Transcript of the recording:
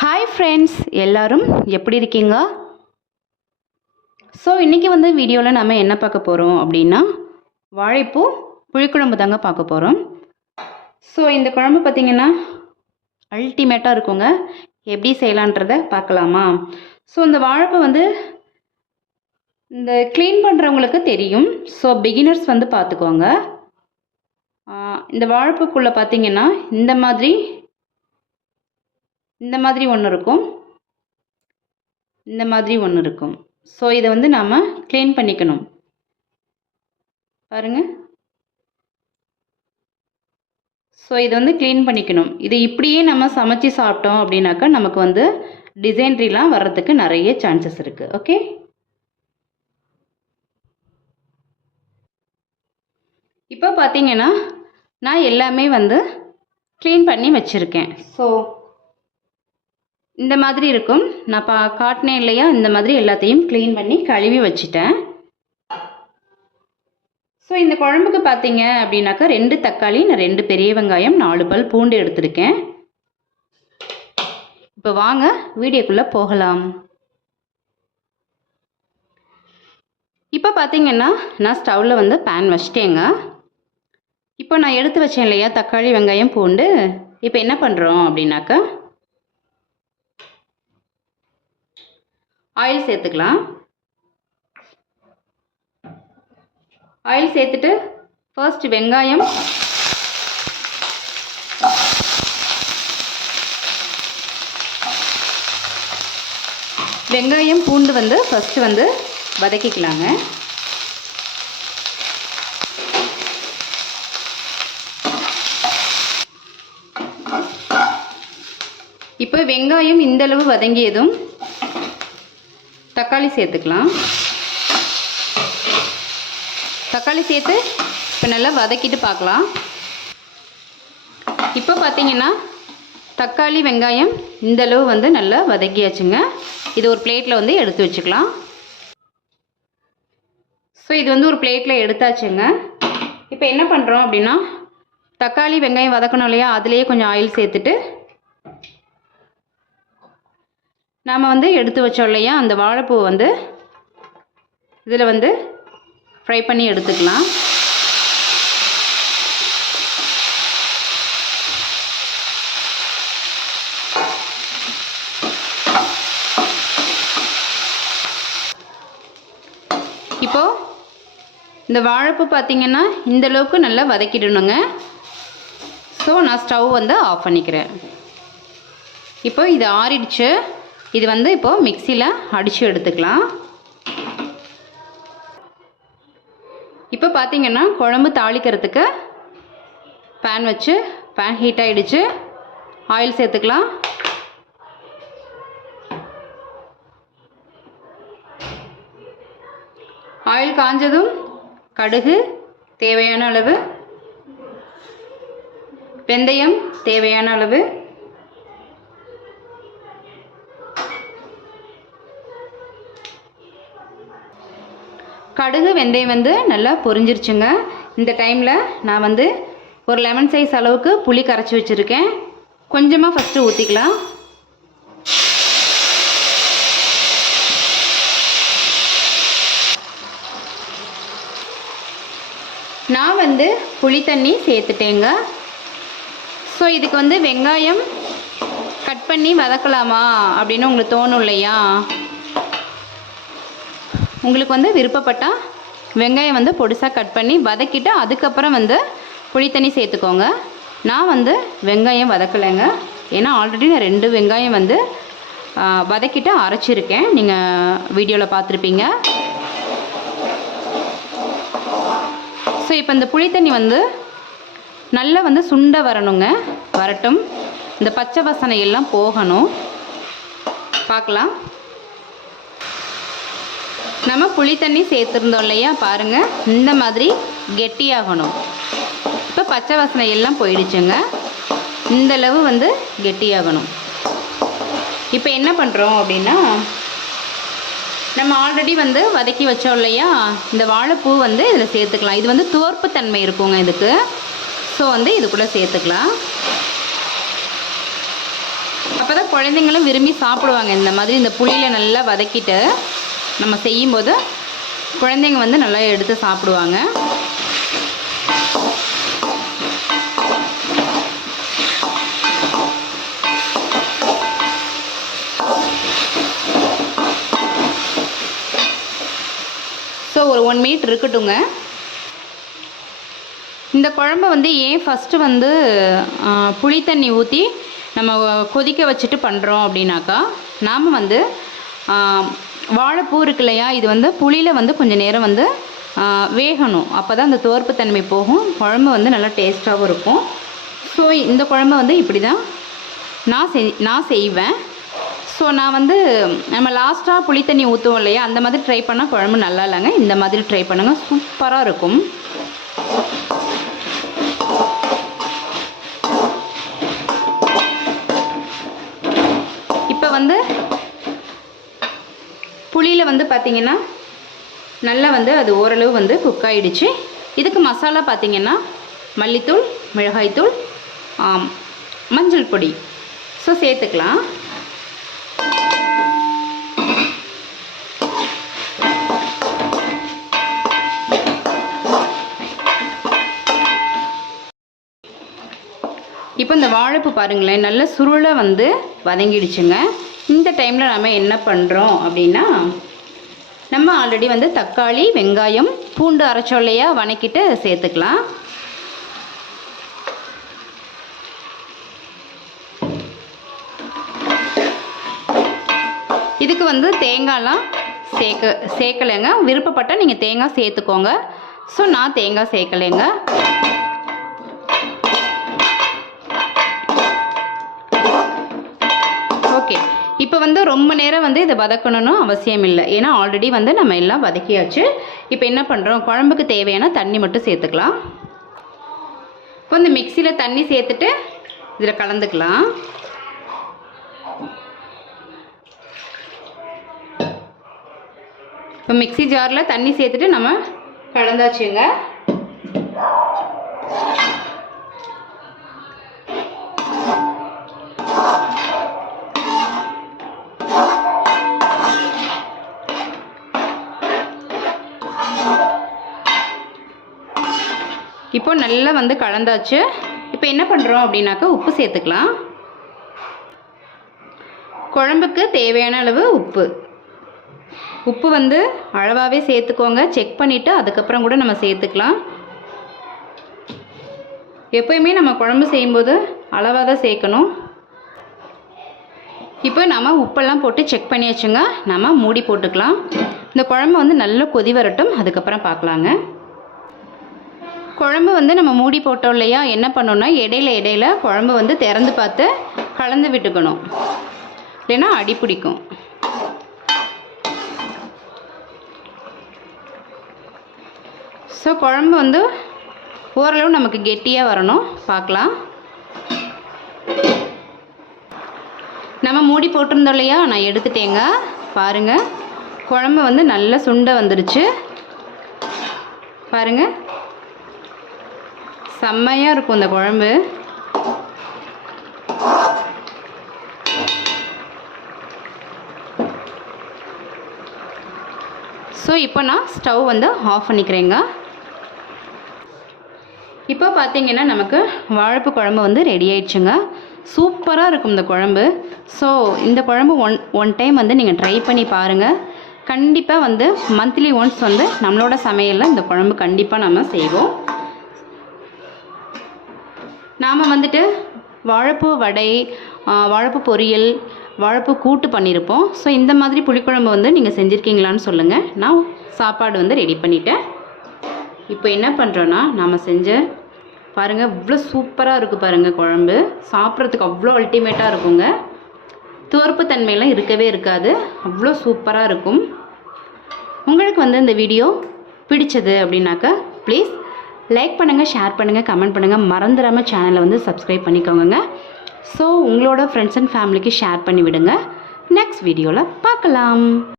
Hi friends எல்லோரும் எப்படி இருக்கீங்க? ஸோ இன்றைக்கி வந்து வீடியோவில் நம்ம என்ன பார்க்க போகிறோம் அப்படின்னா வாழைப்பூ புளிக்குழம்பு தாங்க பார்க்க போகிறோம் ஸோ இந்த குழம்பு பார்த்திங்கன்னா அல்டிமேட்டாக இருக்குங்க. எப்படி செய்யலான்றத பார்க்கலாமா? ஸோ இந்த வாழைப்பூ வந்து இந்த க்ளீன் பண்ணுறவங்களுக்கு தெரியும். ஸோ பிகினர்ஸ் வந்து பார்த்துக்கோங்க. இந்த வாழைப்புக்குள்ளே பார்த்தீங்கன்னா இந்த மாதிரி இந்த மாதிரி ஒன்று இருக்கும். இந்த மாதிரி ஒன்று இருக்கும். ஸோ இதை வந்து நாம் க்ளீன் பண்ணிக்கணும். பாருங்கள் ஸோ இதை வந்து க்ளீன் பண்ணிக்கணும். இது இப்படியே நம்ம சமைச்சு சாப்பிட்டோம் அப்படின்னாக்கா நமக்கு வந்து டிசைன்ட்ரிலாம் வர்றதுக்கு நிறைய சான்சஸ் இருக்குது ஓகே இப்போ பார்த்தீங்கன்னா நான் எல்லாமே வந்து க்ளீன் பண்ணி வச்சுருக்கேன். ஸோ இந்த மாதிரி இருக்கும். நான் பா காட்டினேன் இல்லையா? இந்த மாதிரி எல்லாத்தையும் க்ளீன் பண்ணி கழுவி வச்சுட்டேன். ஸோ இந்த குழம்புக்கு பார்த்தீங்க அப்படின்னாக்கா ரெண்டு தக்காளி நான் ரெண்டு பெரிய வெங்காயம் நாலு பல் பூண்டு எடுத்திருக்கேன். இப்போ வாங்க வீடியோக்குள்ளே போகலாம். இப்போ பார்த்தீங்கன்னா நான் ஸ்டவ்வில் வந்து பேன் வச்சிட்டேங்க. இப்போ நான் எடுத்து வச்சேன் இல்லையா தக்காளி வெங்காயம் பூண்டு. இப்போ என்ன பண்ணுறோம் அப்படின்னாக்கா ஆயில் சேர்த்துக்கலாம். ஆயில் சேர்த்துட்டு ஃபர்ஸ்ட் வெங்காயம். வெங்காயம் பூண்டு வந்து ஃபஸ்ட்டு வந்து வதக்கிக்கலாங்க. இப்போ வெங்காயம் இந்தளவு வதங்கியதும் தக்காளி சேர்த்துக்கலாம். தக்காளி சேர்த்து இப்போ நல்லா வதக்கிட்டு பார்க்கலாம். இப்போ பார்த்தீங்கன்னா தக்காளி வெங்காயம் இந்தளவு வந்து நல்லா வதக்கியாச்சுங்க. இது ஒரு பிளேட்டில் வந்து எடுத்து வச்சுக்கலாம். ஸோ இது வந்து ஒரு பிளேட்டில் எடுத்தாச்சுங்க. இப்போ என்ன பண்ணுறோம் அப்படின்னா தக்காளி வெங்காயம் வதக்கணும் இல்லையா? அதுலேயே கொஞ்சம் ஆயில் சேர்த்துட்டு நாம் வந்து எடுத்து வச்சோம் இல்லையா? அந்த வாழைப்பூ வந்து இதில் வந்து ஃப்ரை பண்ணி எடுத்துக்கலாம். இப்போது இந்த வாழைப்பூ பார்த்தீங்கன்னா இந்த அளவுக்கு நல்லா வதக்கிடணுங்க. ஸோ நான் ஸ்டவ் வந்து ஆஃப் பண்ணிக்கிறேன். இப்போ இது ஆறிடுச்சு. இது வந்து இப்போது மிக்சியில் அடித்து எடுத்துக்கலாம். இப்போ பார்த்தீங்கன்னா குழம்பு தாளிக்கிறதுக்கு பேன் வச்சு பேன் ஹீட் ஆகிடுச்சு ஆயில் சேர்த்துக்கலாம். ஆயில் காஞ்சதும் கடுகு தேவையான அளவு வெந்தயம் தேவையான அளவு கடுகு வெந்தயம் வந்து நல்லா பொரிஞ்சிருச்சுங்க. இந்த டைமில் நான் வந்து ஒரு லெமன் சைஸ் அளவுக்கு புளி கரைச்சி வச்சுருக்கேன். கொஞ்சமாக ஃபஸ்ட்டு ஊற்றிக்கலாம் நான் வந்து புளி தண்ணி சேர்த்துட்டேங்க. ஸோ இதுக்கு வந்து வெங்காயம் கட் பண்ணி வதக்கலாமா அப்படின்னு உங்களுக்கு தோணும் இல்லையா? உங்களுக்கு வந்து விருப்பப்பட்டால் வெங்காயம் வந்து பொடிசாக கட் பண்ணி வதக்கிட்டு அதுக்கப்புறம் வந்து புளித்தண்ணி சேர்த்துக்கோங்க. நான் வந்து வெங்காயம் வதக்கலைங்க. ஏன்னா ஆல்ரெடி நான் ரெண்டு வெங்காயம் வந்து வதக்கிட்டு அரைச்சிருக்கேன். நீங்கள் வீடியோவில் பார்த்துருப்பீங்க. ஸோ இப்போ இந்த புளித்தண்ணி வந்து நல்லா வந்து சுண்ட வரணுங்க. வரட்டும். இந்த பச்சை வாசனை எல்லாம் போகணும். பார்க்கலாம். நம்ம புளி தண்ணி சேர்த்துருந்தோம் இல்லையா? பாருங்கள் இந்த மாதிரி கெட்டியாகணும். இப்போ பச்சை வாசனை எல்லாம் போயிடுச்சுங்க. இந்தளவு வந்து கெட்டியாகணும். இப்போ என்ன பண்ணுறோம் அப்படின்னா நம்ம ஆல்ரெடி வந்து வதக்கி வச்சோம் இல்லையா? இந்த வாழைப்பூ வந்து இதில் சேர்த்துக்கலாம். இது வந்து துவர்ப்பு தன்மை இருக்குங்க இதுக்கு. ஸோ வந்து இது கூட சேர்த்துக்கலாம். அப்போ தான் குழந்தைங்களும் விரும்பி சாப்பிடுவாங்க. இந்த மாதிரி இந்த புளியில் நல்லா வதக்கிட்டு நம்ம செய்யும்போது குழந்தைங்க வந்து நல்லா எடுத்து சாப்பிடுவாங்க. ஸோ ஒரு ஒன் மினிட் இருக்கட்டுங்க இந்த குழம்ப வந்து ஏன் ஃபஸ்ட்டு வந்து புளி தண்ணி ஊற்றி நம்ம கொதிக்க வச்சுட்டு பண்ணுறோம் அப்படின்னாக்கா நாம் வந்து வாழைப்பூ இருக்கு இல்லையா? இது வந்து புளியில் வந்து கொஞ்சம் நேரம் வந்து வேகணும். அப்போ தான் அந்த துவர்ப்பு தன்மை போகும். குழம்பு வந்து நல்லா டேஸ்ட்டாகவும் இருக்கும். ஸோ இந்த குழம்பு வந்து இப்படி தான் நான் செய் நான் செய்வேன். ஸோ நான் வந்து நம்ம லாஸ்ட்டாக புளி தண்ணி ஊற்றுவோம் இல்லையா? அந்த மாதிரி ட்ரை பண்ணால் குழம்பு நல்லா இல்லைங்க. இந்த மாதிரி ட்ரை பண்ணுங்கள் சூப்பராக இருக்கும் இப்போ வந்து புளியில் வந்து பார்த்திங்கன்னா நல்லா வந்து அது ஓரளவு வந்து குக் ஆகிடுச்சு இதுக்கு மசாலா பார்த்திங்கன்னா மல்லித்தூள் மிளகாய்த்தூள் ஆம், மஞ்சள் பொடி. ஸோ சேர்த்துக்கலாம். இப்போ இந்த வாழைப்பு பாருங்களேன் நல்ல சுருளை வந்து வதங்கிடுச்சுங்க. இந்த டைமில் நம்ம என்ன பண்ணுறோம் அப்படின்னா நம்ம ஆல்ரெடி வந்து தக்காளி வெங்காயம் பூண்டு அரைச்சோம் வணக்கிட்டு சேர்த்துக்கலாம். இதுக்கு வந்து தேங்காய்லாம் சேர்க்க சேர்க்கலைங்க. விருப்பப்பட்டால் நீங்கள் தேங்காய் சேர்த்துக்கோங்க. ஸோ நான் தேங்காய் சேர்க்கலைங்க. இப்போ வந்து ரொம்ப நேரம் வந்து இதை வதக்கணும்னு அவசியம் இல்லை. ஏன்னா ஆல்ரெடி வந்து நம்ம எல்லாம் வதக்கியாச்சு. இப்போ என்ன பண்ணுறோம் குழம்புக்கு தேவையான தண்ணி மட்டும் சேர்த்துக்கலாம். இப்போ இந்த மிக்சியில் தண்ணி சேர்த்துட்டு இதில் கலந்துக்கலாம். இப்போ மிக்ஸி ஜாரில் தண்ணி சேர்த்துட்டு நம்ம கலந்தாச்சுங்க. இப்போ நல்லா வந்து கலந்தாச்சு. இப்போ என்ன பண்ணுறோம் அப்படின்னாக்கா உப்பு சேர்த்துக்கலாம். குழம்புக்கு தேவையான அளவு உப்பு. உப்பு வந்து அளவாகவே சேர்த்துக்கோங்க. செக் பண்ணிவிட்டு அதுக்கப்புறம் கூட நம்ம சேர்த்துக்கலாம். எப்போயுமே நம்ம குழம்பு செய்யும்போது அளவாக தான் சேர்க்கணும். இப்போ நம்ம உப்பெல்லாம் போட்டு செக் பண்ணியாச்சுங்க. நம்ம மூடி போட்டுக்கலாம். இந்த குழம்பு வந்து நல்லா கொதி வரட்டும். அதுக்கப்புறம் பார்க்கலாங்க. குழம்பு வந்து நம்ம மூடி போட்டோம் இல்லையா? என்ன பண்ணணும்னா இடையில இடையில குழம்பு வந்து திறந்து பார்த்து கலந்து விட்டுக்கணும். இல்லைன்னா அடி பிடிக்கும். ஸோ குழம்பு வந்து ஓரளவு நமக்கு கெட்டியாக வரணும். பார்க்கலாம். நம்ம மூடி போட்டிருந்தோம் இல்லையா? நான் எடுத்துட்டேங்க. பாருங்கள் குழம்பு வந்து நல்லா சுண்டை வந்துருச்சு. பாருங்கள் செம்மையாக இருக்கும் இந்த குழம்பு. ஸோ இப்போ நான் ஸ்டவ் வந்து ஆஃப் பண்ணிக்கிறேங்க. இப்போ பார்த்தீங்கன்னா நமக்கு வாழைப்பு குழம்பு வந்து ரெடி ஆயிடுச்சுங்க. சூப்பராக இருக்கும் இந்த குழம்பு. ஸோ இந்த குழம்பு ஒன் ஒன் டைம் வந்து நீங்கள் ட்ரை பண்ணி பாருங்கள் கண்டிப்பாக வந்து மந்த்லி ஒன்ஸ் வந்து நம்மளோட சமையலில் இந்த குழம்பு கண்டிப்பாக நம்ம செய்வோம். நாம் வந்துட்டு வாழைப்பூ வடை வாழைப்பு வாழைப்பூ பொரியல் வாழைப்பூ கூட்டு பண்ணியிருப்போம் ஸோ இந்த மாதிரி புளிக்குழம்பு வந்து நீங்கள் செஞ்சுருக்கீங்களான்னு சொல்லுங்கள் நான் சாப்பாடு வந்து ரெடி பண்ணிட்டேன். இப்போ என்ன பண்ணுறோன்னா நம்ம செஞ்ச பாருங்கள் இவ்வளோ சூப்பராக இருக்குது பாருங்கள் குழம்பு. சாப்பிட்றதுக்கு அவ்வளோ அல்டிமேட்டாக இருக்குங்க. துவர்ப்பு தன்மையெல்லாம் இருக்கவே இருக்காது. அவ்வளோ சூப்பராக இருக்கும். உங்களுக்கு வந்து இந்த வீடியோ பிடிச்சது அப்படின்னாக்கா ப்ளீஸ் லைக் பண்ணுங்கள் ஷேர் பண்ணுங்கள் கமெண்ட் பண்ணுங்கள் மறந்துடாமல் சேனலை வந்து சப்ஸ்கிரைப் பண்ணிக்கோங்க ஸோ உங்களோட ஃப்ரெண்ட்ஸ் அண்ட் ஃபேமிலிக்கு ஷேர் பண்ணி விடுங்க. நெக்ஸ்ட் வீடியோவில் பார்க்கலாம்.